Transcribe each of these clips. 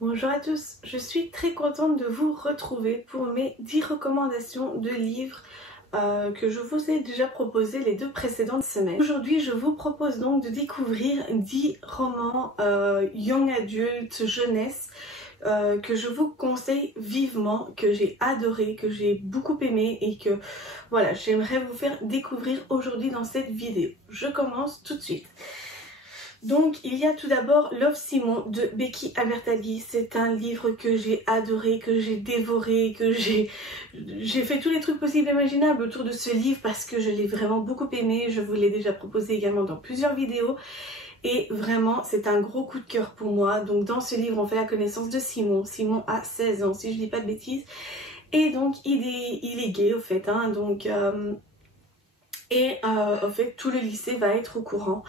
Bonjour à tous, je suis très contente de vous retrouver pour mes 10 recommandations de livres que je vous ai déjà proposé les 2 précédentes semaines. Aujourd'hui je vous propose donc de découvrir 10 romans young adult, jeunesse que je vous conseille vivement, que j'ai adoré, que j'ai beaucoup aimé et que voilà, j'aimerais vous faire découvrir aujourd'hui dans cette vidéo. Je commence tout de suite. Donc il y a tout d'abord Love Simon de Becky Albertalli. C'est un livre que j'ai adoré, que j'ai dévoré, que j'ai fait tous les trucs possibles et imaginables autour de ce livre parce que je l'ai vraiment beaucoup aimé. Je vous l'ai déjà proposé également dans plusieurs vidéos et vraiment c'est un gros coup de cœur pour moi. Donc dans ce livre on fait la connaissance de Simon. Simon a 16 ans si je dis pas de bêtises et donc il est gay au fait hein, donc en fait tout le lycée va être au courant.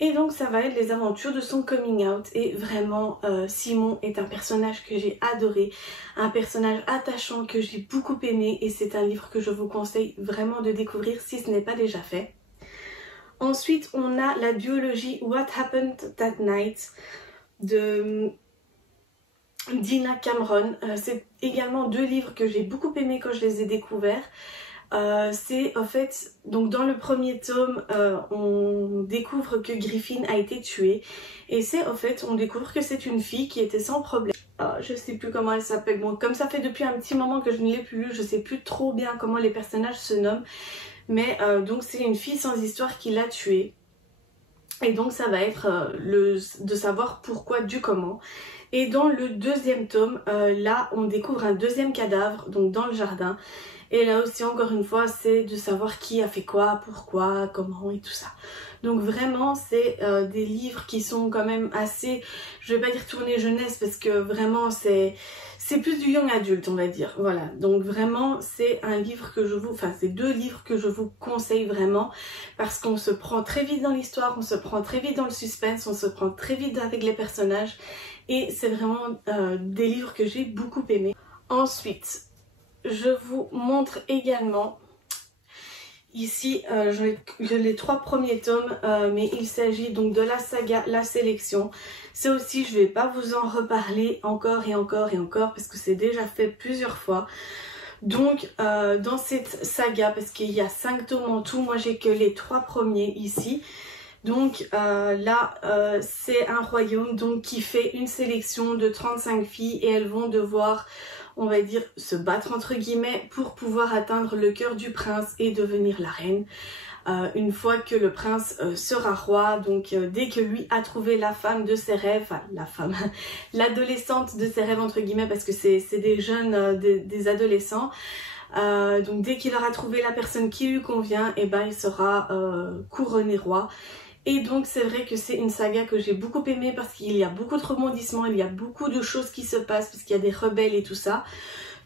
Et donc ça va être les aventures de son coming out et vraiment Simon est un personnage que j'ai adoré, un personnage attachant que j'ai beaucoup aimé et c'est un livre que je vous conseille vraiment de découvrir si ce n'est pas déjà fait. Ensuite on a la duologie What Happened That Night de Dina Cameron. C'est également 2 livres que j'ai beaucoup aimé quand je les ai découverts. C'est en fait, donc dans le premier tome, on découvre que Griffin a été tué et c'est en fait, on découvre que c'est une fille qui était sans problème. Je sais plus comment elle s'appelle, bon comme ça fait depuis un petit moment que je ne l'ai plus lu, je sais plus trop bien comment les personnages se nomment, mais donc c'est une fille sans histoire qui l'a tué. Et donc ça va être de savoir pourquoi, du comment. Et dans le deuxième tome, là on découvre un deuxième cadavre, donc dans le jardin. Et là aussi encore une fois c'est de savoir qui a fait quoi, pourquoi, comment et tout ça. Donc vraiment c'est des livres qui sont quand même assez, je vais pas dire tournés jeunesse parce que vraiment c'est plus du young adulte on va dire. Voilà, donc vraiment c'est un livre que je vous, enfin c'est 2 livres que je vous conseille vraiment parce qu'on se prend très vite dans l'histoire, on se prend très vite dans le suspense, on se prend très vite avec les personnages et c'est vraiment des livres que j'ai beaucoup aimés. Ensuite je vous montre également ici les 3 premiers tomes, mais il s'agit donc de la saga La Sélection. Ça aussi je vais pas vous en reparler encore et encore et encore parce que c'est déjà fait plusieurs fois. Donc dans cette saga, parce qu'il y a 5 tomes en tout, moi j'ai que les 3 premiers ici. Donc là c'est un royaume donc qui fait une sélection de 35 filles et elles vont devoir, on va dire, se battre entre guillemets pour pouvoir atteindre le cœur du prince et devenir la reine. Une fois que le prince sera roi, donc dès que lui a trouvé la femme de ses rêves, enfin la femme, l'adolescente de ses rêves entre guillemets parce que c'est des jeunes, des adolescents. Donc dès qu'il aura trouvé la personne qui lui convient, et ben il sera couronné roi. Et donc c'est vrai que c'est une saga que j'ai beaucoup aimée parce qu'il y a beaucoup de rebondissements, il y a beaucoup de choses qui se passent parce qu'il y a des rebelles et tout ça.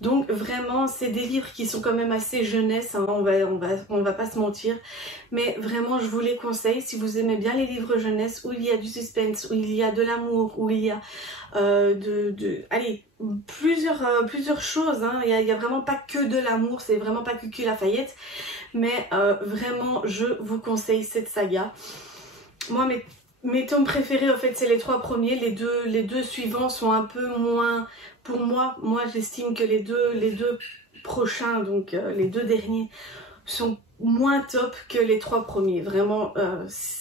Donc vraiment c'est des livres qui sont quand même assez jeunesse, hein, on va pas se mentir. Mais vraiment je vous les conseille si vous aimez bien les livres jeunesse où il y a du suspense, où il y a de l'amour, où il y a allez, plusieurs choses, hein. Il y a vraiment pas que de l'amour, c'est vraiment pas que Lafayette. Mais vraiment je vous conseille cette saga. Moi mes tomes préférés en fait c'est les 3 premiers, les deux suivants sont un peu moins, pour moi j'estime que les deux prochains, donc les 2 derniers sont moins top que les 3 premiers, vraiment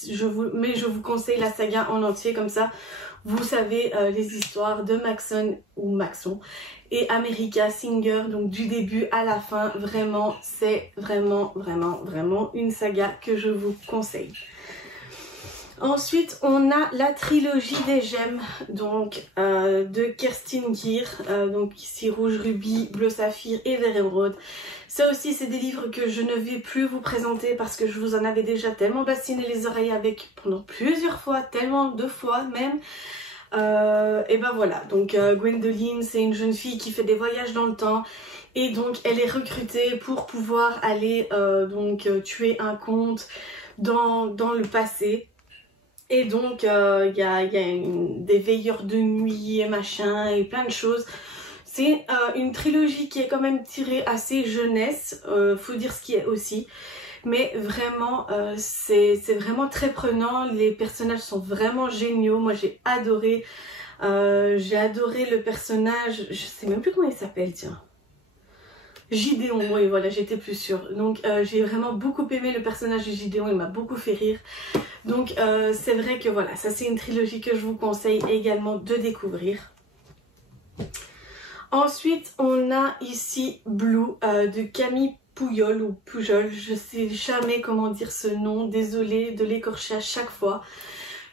je vous conseille la saga en entier comme ça vous savez les histoires de Maxon et America Singer, donc du début à la fin, vraiment c'est vraiment une saga que je vous conseille. Ensuite on a la trilogie des gemmes donc de Kerstin Gier, donc ici rouge rubis, bleu saphir et vert émeraude. Ça aussi c'est des livres que je ne vais plus vous présenter parce que je vous en avais déjà tellement bassiné les oreilles avec pendant plusieurs fois, tellement de fois même. Et ben voilà, donc Gwendoline c'est une jeune fille qui fait des voyages dans le temps et donc elle est recrutée pour pouvoir aller tuer un comte dans le passé. Et donc il y a des veilleurs de nuit et machin et plein de choses. C'est une trilogie qui est quand même tirée assez jeunesse, faut dire ce qui est aussi. Mais vraiment c'est vraiment très prenant, les personnages sont vraiment géniaux, moi j'ai adoré. J'ai adoré le personnage, je sais même plus comment il s'appelle, tiens. Gideon, oui voilà, j'étais plus sûre. Donc j'ai vraiment beaucoup aimé le personnage de Gideon, il m'a beaucoup fait rire. Donc c'est vrai que voilà, ça c'est une trilogie que je vous conseille également de découvrir. Ensuite on a ici Blue de Camille Puyol ou Pujol, je sais jamais comment dire ce nom, désolée de l'écorcher à chaque fois.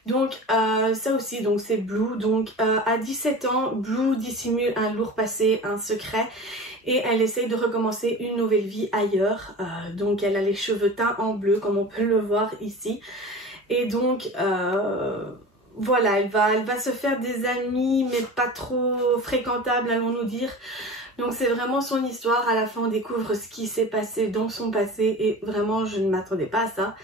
Donc ça aussi, donc c'est Blue. Donc à 17 ans, Blue dissimule un lourd passé, un secret, et elle essaye de recommencer une nouvelle vie ailleurs. Donc elle a les cheveux teints en bleu comme on peut le voir ici. Et donc voilà, elle va se faire des amis mais pas trop fréquentables, allons-nous dire. Donc c'est vraiment son histoire. À la fin on découvre ce qui s'est passé dans son passé et vraiment je ne m'attendais pas à ça.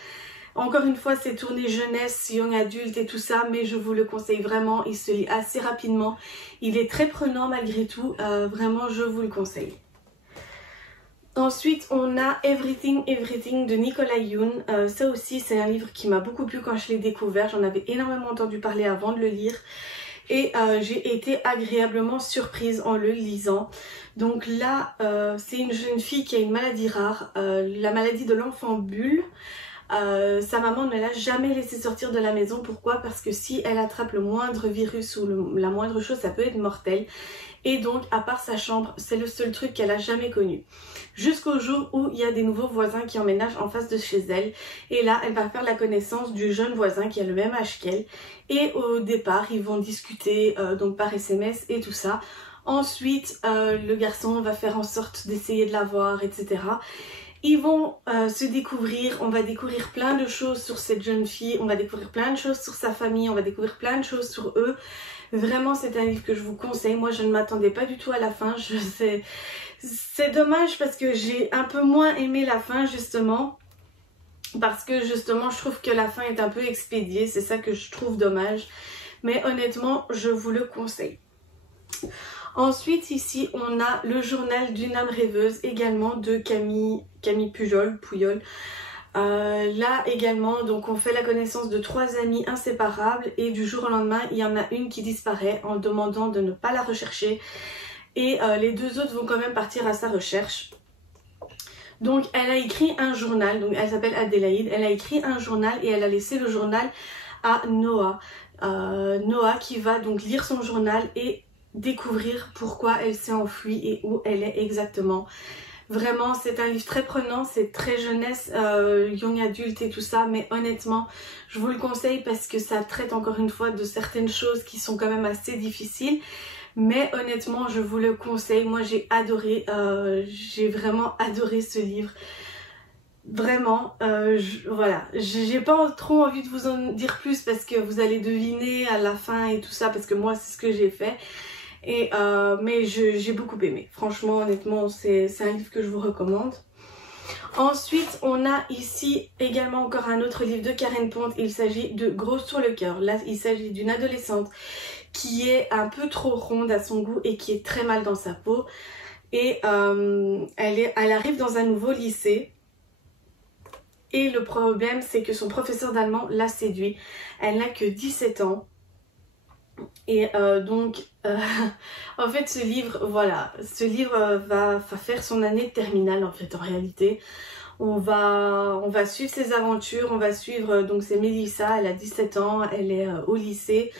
Encore une fois, c'est tourné jeunesse, young adulte et tout ça, mais je vous le conseille vraiment, il se lit assez rapidement. Il est très prenant malgré tout, vraiment je vous le conseille. Ensuite, on a Everything Everything de Nicolas Yoon. Ça aussi, c'est un livre qui m'a beaucoup plu quand je l'ai découvert. J'en avais énormément entendu parler avant de le lire. Et j'ai été agréablement surprise en le lisant. Donc là, c'est une jeune fille qui a une maladie rare, la maladie de l'enfant bulle. Sa maman ne l'a jamais laissé sortir de la maison. Pourquoi? Parce que si elle attrape le moindre virus ou la moindre chose, ça peut être mortel. Et donc, à part sa chambre, c'est le seul truc qu'elle a jamais connu. Jusqu'au jour où il y a des nouveaux voisins qui emménagent en face de chez elle. Et là, elle va faire la connaissance du jeune voisin qui a le même âge qu'elle. Et au départ, ils vont discuter donc par SMS et tout ça. Ensuite, le garçon va faire en sorte d'essayer de la voir, etc. Ils vont se découvrir, on va découvrir plein de choses sur cette jeune fille, on va découvrir plein de choses sur sa famille, on va découvrir plein de choses sur eux. Vraiment c'est un livre que je vous conseille, moi je ne m'attendais pas du tout à la fin, c'est dommage parce que j'ai un peu moins aimé la fin justement. Parce que justement je trouve que la fin est un peu expédiée, c'est ça que je trouve dommage. Mais honnêtement je vous le conseille. Ensuite ici on a le journal d'une âme rêveuse également de Camille Pujol. Là également donc on fait la connaissance de 3 amies inséparables et du jour au lendemain il y en a une qui disparaît en demandant de ne pas la rechercher et les 2 autres vont quand même partir à sa recherche. Donc elle a écrit un journal, donc elle s'appelle Adélaïde, elle a écrit un journal et elle a laissé le journal à Noah. Noah qui va donc lire son journal et découvrir pourquoi elle s'est enfuie et où elle est exactement. Vraiment c'est un livre très prenant, c'est très jeunesse, young adulte et tout ça, mais honnêtement je vous le conseille parce que ça traite encore une fois de certaines choses qui sont quand même assez difficiles. Mais honnêtement je vous le conseille, moi j'ai adoré, j'ai vraiment adoré ce livre. Vraiment, voilà, j'ai pas trop envie de vous en dire plus parce que vous allez deviner à la fin et tout ça parce que moi c'est ce que j'ai fait. Et mais j'ai beaucoup aimé, franchement honnêtement c'est un livre que je vous recommande. Ensuite on a ici également encore un autre livre de Karen Pont, il s'agit de Gros sur le cœur. Là il s'agit d'une adolescente qui est un peu trop ronde à son goût et qui est très mal dans sa peau. Et elle arrive dans un nouveau lycée. Et le problème c'est que son professeur d'allemand l'a séduit. Elle n'a que 17 ans. Et en fait ce livre, voilà, ce livre va faire son année de terminale en fait en réalité. On va suivre ses aventures, on va suivre, donc c'est Mélissa, elle a 17 ans, elle est au lycée.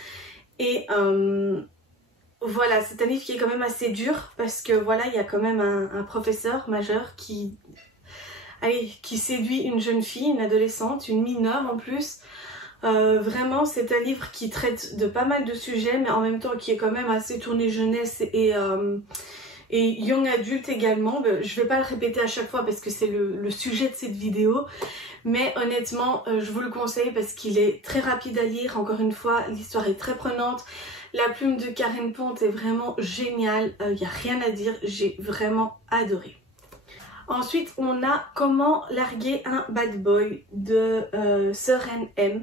Et voilà, c'est un livre qui est quand même assez dur parce que voilà, il y a quand même un professeur majeur qui séduit une jeune fille, une adolescente, une mineure en plus. Vraiment c'est un livre qui traite de pas mal de sujets mais en même temps qui est quand même assez tourné jeunesse et young adulte également. Je vais pas le répéter à chaque fois parce que c'est le sujet de cette vidéo, mais honnêtement je vous le conseille parce qu'il est très rapide à lire. Encore une fois l'histoire est très prenante, la plume de Karen Pont est vraiment géniale, il n'y a rien à dire, j'ai vraiment adoré. Ensuite on a Comment larguer un bad boy de Seren M.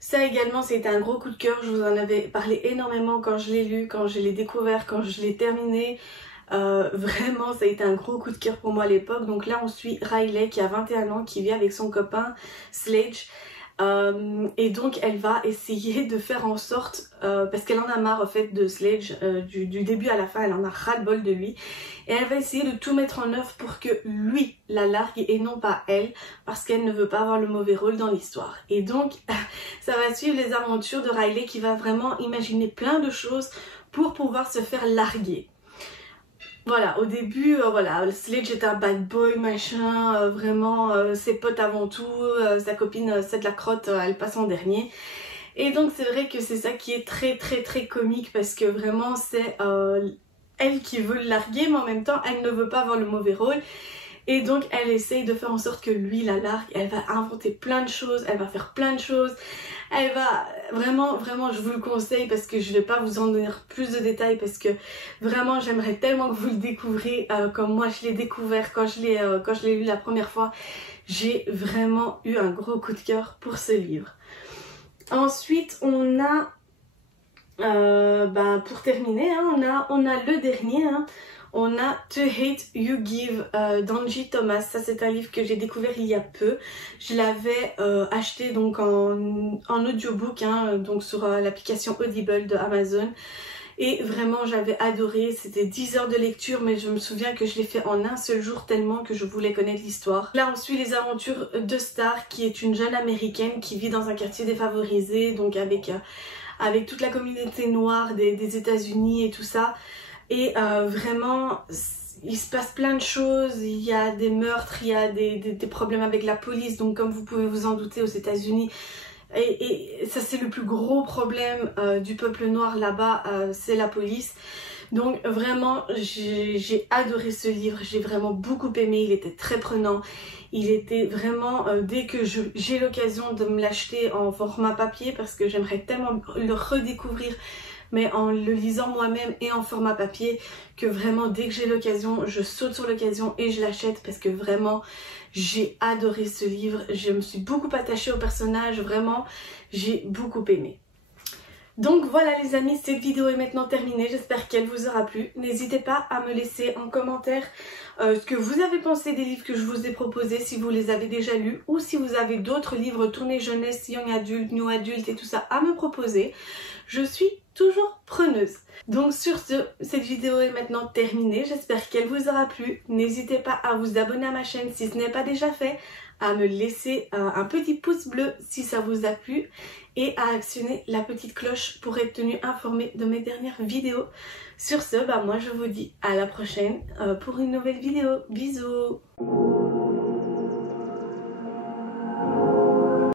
Ça également c'est un gros coup de cœur, je vous en avais parlé énormément quand je l'ai lu, quand je l'ai découvert, quand je l'ai terminé. Vraiment ça a été un gros coup de cœur pour moi à l'époque. Donc là on suit Riley qui a 21 ans, qui vit avec son copain Sledge. Et donc elle va essayer de faire en sorte, parce qu'elle en a marre en fait de Sledge, du début à la fin, elle en a ras-le-bol de lui, et elle va essayer de tout mettre en œuvre pour que lui la largue et non pas elle, parce qu'elle ne veut pas avoir le mauvais rôle dans l'histoire. Et donc ça va suivre les aventures de Riley qui va vraiment imaginer plein de choses pour pouvoir se faire larguer. Voilà, au début, voilà, Sledge est un bad boy, machin, vraiment, ses potes avant tout, sa copine, c'est de la crotte, elle passe en dernier. Et donc c'est vrai que c'est ça qui est très comique parce que vraiment c'est elle qui veut le larguer, mais en même temps elle ne veut pas avoir le mauvais rôle. Et donc elle essaye de faire en sorte que lui la largue, elle va inventer plein de choses, elle va faire plein de choses. Elle va vraiment, je vous le conseille parce que je vais pas vous en donner plus de détails parce que vraiment j'aimerais tellement que vous le découvrez comme moi je l'ai découvert quand je l'ai lu la première fois. J'ai vraiment eu un gros coup de cœur pour ce livre. Ensuite on a, pour terminer, hein, on a le dernier, hein. On a To Hate You Give d'Angie Thomas. Ça c'est un livre que j'ai découvert il y a peu. Je l'avais acheté donc en audiobook, hein, donc sur l'application Audible de Amazon. Et vraiment j'avais adoré, c'était 10 heures de lecture mais je me souviens que je l'ai fait en un seul jour tellement que je voulais connaître l'histoire. Là on suit les aventures de Star qui est une jeune américaine qui vit dans un quartier défavorisé, donc avec toute la communauté noire des États-Unis et tout ça. Et vraiment il se passe plein de choses, il y a des meurtres, il y a des problèmes avec la police, donc comme vous pouvez vous en douter aux États-Unis. Et ça c'est le plus gros problème du peuple noir là-bas, c'est la police. Donc vraiment j'ai adoré ce livre, j'ai vraiment beaucoup aimé, il était très prenant. Il était vraiment, dès que j'ai l'occasion de me l'acheter en format papier parce que j'aimerais tellement le redécouvrir mais en le lisant moi-même et en format papier, que vraiment dès que j'ai l'occasion, je saute sur l'occasion et je l'achète parce que vraiment j'ai adoré ce livre, je me suis beaucoup attachée au personnage, vraiment j'ai beaucoup aimé. Donc voilà les amis, cette vidéo est maintenant terminée, j'espère qu'elle vous aura plu. N'hésitez pas à me laisser en commentaire ce que vous avez pensé des livres que je vous ai proposés, si vous les avez déjà lus ou si vous avez d'autres livres tournés jeunesse, young adulte, new adulte et tout ça à me proposer. Je suis toujours preneuse. Donc sur ce, cette vidéo est maintenant terminée, j'espère qu'elle vous aura plu. N'hésitez pas à vous abonner à ma chaîne si ce n'est pas déjà fait, à me laisser un petit pouce bleu si ça vous a plu et à actionner la petite cloche pour être tenu informé de mes dernières vidéos. Sur ce, moi je vous dis à la prochaine pour une nouvelle vidéo. Bisous!